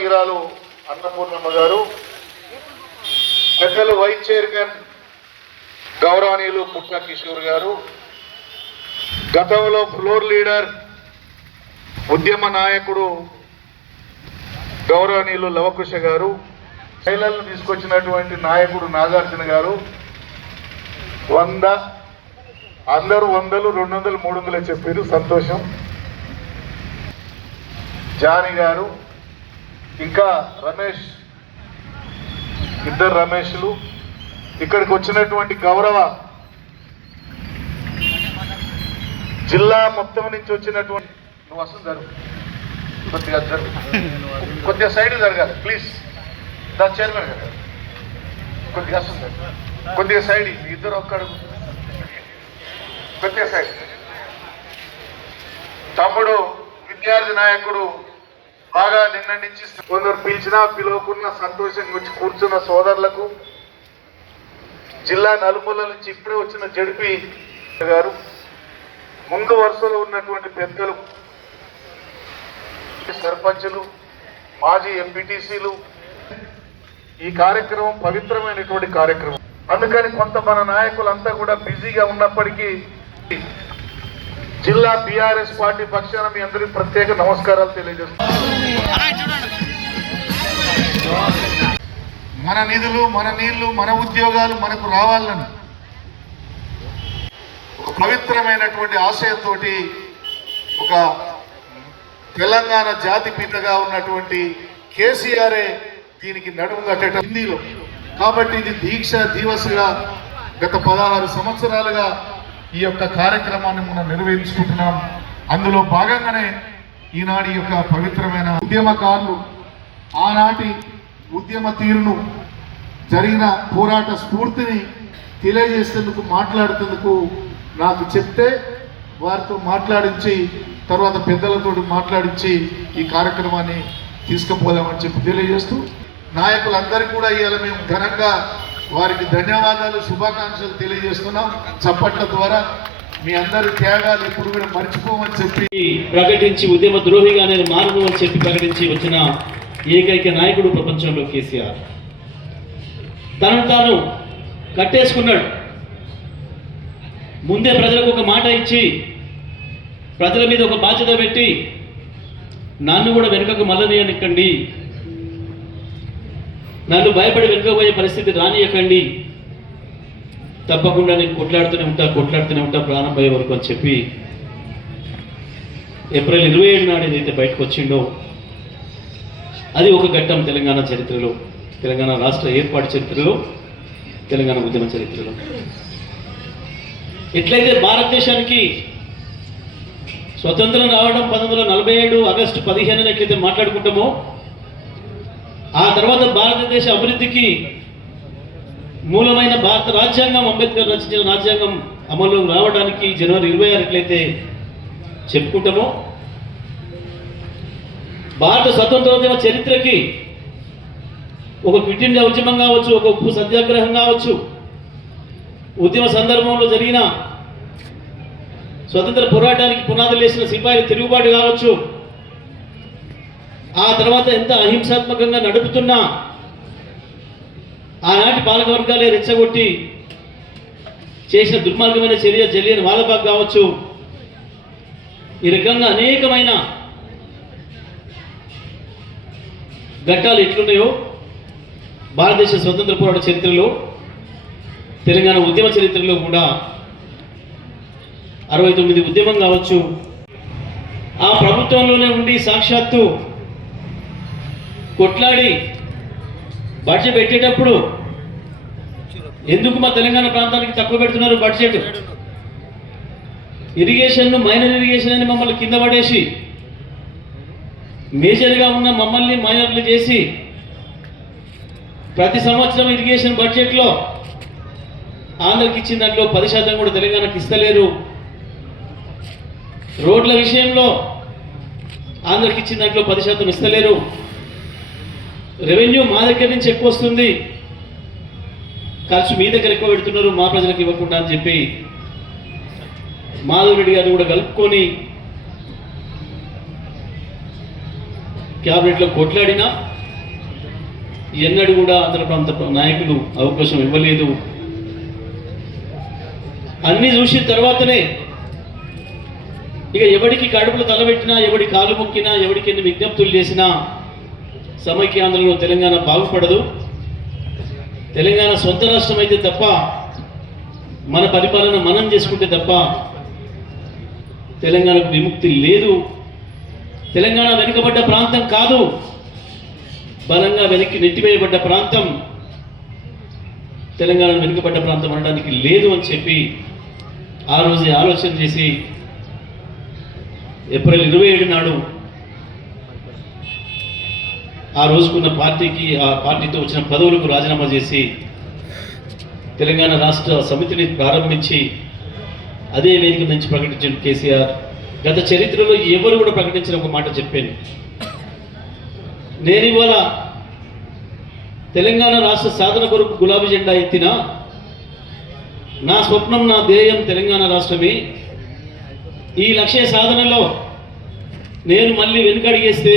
ఆత్మీయురాలు అన్నపూర్ణమ్మ గారు పెద్దలు vice chairman గౌరవనీయులు పుట్ట కిషోర్ గారు గతంలో ఫ్లోర్ లీడర్ ఉద్యమ నాయకుడు గౌరవనీయులు లవకుశ గారు మహిళలను తీసుకొచ్చినటువంటి నాయకుడు నాగార్జున గారు వంద అందరూ వందలు రెండు వందలు మూడు వందలు చెప్పారు సంతోషం. జాని గారు ఇంకా రమేష్ ఇద్దరు రమేష్లు ఇక్కడికి వచ్చినటువంటి గౌరవ జిల్లా మొత్తం నుంచి వచ్చినటువంటి నువ్వు అసలు జరుగు. కొద్దిగా జరుగు. కొద్దిగా సైడ్ జరగాలి ప్లీజ్. దా చైర్మన్ గారు. కొద్దిగా అసలు జరుగు. కొద్దిగా సైడ్ ఇద్దరు ఒక్కడు. కొద్దిగా సైడ్. తమ్ముడు విద్యార్థి నాయకుడు బాగా నిన్న నుంచి కొందరు పిలిచినా పిలవకున్నా సంతోషంగా వచ్చి కూర్చున్న సోదరులకు జిల్లా నలుమూల నుంచి ఇప్పుడే వచ్చిన జడిపి గారు ముందు వరుసలో ఉన్నటువంటి పెద్దలు సర్పంచులు మాజీ ఎంపీటీసీలు ఈ కార్యక్రమం పవిత్రమైనటువంటి కార్యక్రమం. అందుకని కొంత మన నాయకులంతా కూడా బిజీగా ఉన్నప్పటికీ జిల్లా బీఆర్ఎస్ పార్టీ పక్షాన మీ అందరికీ ప్రత్యేక నమస్కారాలు తెలియజేస్తున్నాను మన నిధులు మన నీళ్ళు మన ఉద్యోగాలు మనకు రావాలని ఒక పవిత్రమైనటువంటి ఆశయంతో ఒక తెలంగాణ జాతి పితగా ఉన్నటువంటి కేసీఆరే దీనికి నడుము కట్టడం హిందీలో. కాబట్టి ఇది దీక్ష దివస్గా గత పదహారు సంవత్సరాలుగా ఈ యొక్క కార్యక్రమాన్ని మనం నిర్వహించుకుంటున్నాం. అందులో భాగంగానే ఈనాటి యొక్క పవిత్రమైన ఉద్యమకారులు ఆనాటి ఉద్యమ తీరును జరిగిన పోరాట స్ఫూర్తిని తెలియజేసేందుకు మాట్లాడుతుందుకు నాకు చెప్తే వారితో మాట్లాడించి తర్వాత పెద్దలతో మాట్లాడించి ఈ కార్యక్రమాన్ని తీసుకుపోదామని చెప్పి తెలియజేస్తూ నాయకులందరికీ కూడా ఇవాళ మేము ఘనంగా వారికి ధన్యవాదాలు శుభాకాంక్షలు తెలియజేస్తున్నాం. చప్పట్ల ద్వారా మీ అందరి త్యాగాలు ఇప్పుడు కూడా మర్చిపోమని చెప్పి ప్రకటించి ఉద్యమ ద్రోహిగా నేను మారను అని చెప్పి ప్రకటించి వచ్చిన ఏకైక నాయకుడు ప్రపంచంలో కేసీఆర్. తనను తాను కట్టేసుకున్నాడు. ముందే ప్రజలకు ఒక మాట ఇచ్చి ప్రజల మీద ఒక బాధ్యత పెట్టి నన్ను కూడా వెనుకకు మల్లనీయనిక్కండి నన్ను భయపడి వెనుకపోయే పరిస్థితి రానియకండి. తప్పకుండా నేను కొట్లాడుతూనే ఉంటా కొట్లాడుతూనే ఉంటా ప్రాణం పోయే వరకు అని చెప్పి ఏప్రిల్ ఇరవై ఏడు నాడు ఏదైతే బయటకు వచ్చిండో అది ఒక ఘట్టం తెలంగాణ చరిత్రలో తెలంగాణ రాష్ట్ర ఏర్పాటు చరిత్రలో తెలంగాణ ఉద్యమ చరిత్రలో. ఎట్లయితే భారతదేశానికి స్వతంత్రం రావడం పంతొమ్మిది వందల నలభై ఏడు ఆగస్టు పదిహేను ఎట్లయితే మాట్లాడుకుంటామో ఆ తర్వాత భారతదేశ అభివృద్ధికి మూలమైన భారత రాజ్యాంగం అంబేద్కర్ రచించిన రాజ్యాంగం అమలు రావడానికి జనవరి ఇరవై ఆరు ఎట్లయితే చెప్పుకుంటామో భారత స్వతంత్రోద్యమ చరిత్రకి ఒక క్విట్ ఇండియా ఉద్యమం కావచ్చు ఒక ఉప్పు సత్యాగ్రహం కావచ్చు ఉద్యమ సందర్భంలో జరిగిన స్వతంత్ర పోరాటానికి పునాదులు వేసిన సిపాయిల తిరుగుబాటు కావచ్చు ఆ తర్వాత ఎంత అహింసాత్మకంగా నడుపుతున్నా ఆనాటి పాలకవర్గాలే రెచ్చగొట్టి చేసిన దుర్మార్గమైన చర్య జలియన్ వాలబాగ్ కావచ్చు. ఈ రకంగా అనేకమైన ఘట్టాలు ఎట్లున్నాయో భారతదేశ స్వతంత్ర పోరాట చరిత్రలో తెలంగాణ ఉద్యమ చరిత్రలో కూడా అరవై తొమ్మిది ఉద్యమం కావచ్చు. ఆ ప్రభుత్వంలోనే ఉండి సాక్షాత్తు కొట్లాడి బడ్జెట్ పెట్టేటప్పుడు ఎందుకు మా తెలంగాణ ప్రాంతానికి తక్కువ పెడుతున్నారు బడ్జెట్? ఇరిగేషన్ను మైనర్ ఇరిగేషన్ అని మమ్మల్ని కింద పడేసి మేజర్గా ఉన్న మమ్మల్ని మైనర్లు చేసి ప్రతి సంవత్సరం ఇరిగేషన్ బడ్జెట్లో ఆంధ్రకి ఇచ్చిన దాంట్లో పది శాతం కూడా తెలంగాణకి ఇస్తలేరు. రోడ్ల విషయంలో ఆంధ్రకి ఇచ్చిన దాంట్లో పది శాతం ఇస్తలేరు. రెవెన్యూ మా దగ్గర నుంచి ఎక్కువ వస్తుంది. ఖర్చు మీ దగ్గర ఎక్కువ పెడుతున్నారు మా ప్రజలకు ఇవ్వకుండా అని చెప్పి మాధవ్ రెడ్డి గారిని కూడా కలుపుకొని క్యాబినెట్లో కొట్లాడినా ఎన్నడూ కూడా ఆంధ్ర ప్రాంత నాయకులు అవకాశం ఇవ్వలేదు. అన్ని చూసిన తర్వాతనే ఇక ఎవడికి కడుపులు తలబెట్టినా ఎవడి కాలు మొక్కినా ఎవడికి ఎన్ని విజ్ఞప్తులు చేసినా సమైక్యాంధ్రలో తెలంగాణ బాగుపడదు. తెలంగాణ సొంత రాష్ట్రం అయితే తప్ప మన పరిపాలన మనం చేసుకుంటే తప్ప తెలంగాణకు విముక్తి లేదు. తెలంగాణ వెనుకబడ్డ ప్రాంతం కాదు. బలంగా వెనక్కి నెట్టివేయబడ్డ ప్రాంతం తెలంగాణ వెనుకబడ్డ ప్రాంతం అనడానికి లేదు అని చెప్పి ఆ రోజు ఆలోచన చేసి ఏప్రిల్ ఇరవై ఏడు నాడు ఆ రోజుకున్న పార్టీకి ఆ పార్టీతో వచ్చిన పదవులకు రాజీనామా చేసి తెలంగాణ రాష్ట్ర సమితిని ప్రారంభించి అదే వేదిక నుంచి ప్రకటించిన కేసీఆర్ గత చరిత్రలో ఎవరు కూడా ప్రకటించిన ఒక మాట చెప్పాను. నేను ఇవాళ తెలంగాణ రాష్ట్ర సాధన కొరకు గులాబీ జెండా ఎత్తిన నా స్వప్నం నా ధ్యేయం తెలంగాణ రాష్ట్రమే. ఈ లక్ష్య సాధనలో నేను మళ్ళీ వెనుకడిగేస్తే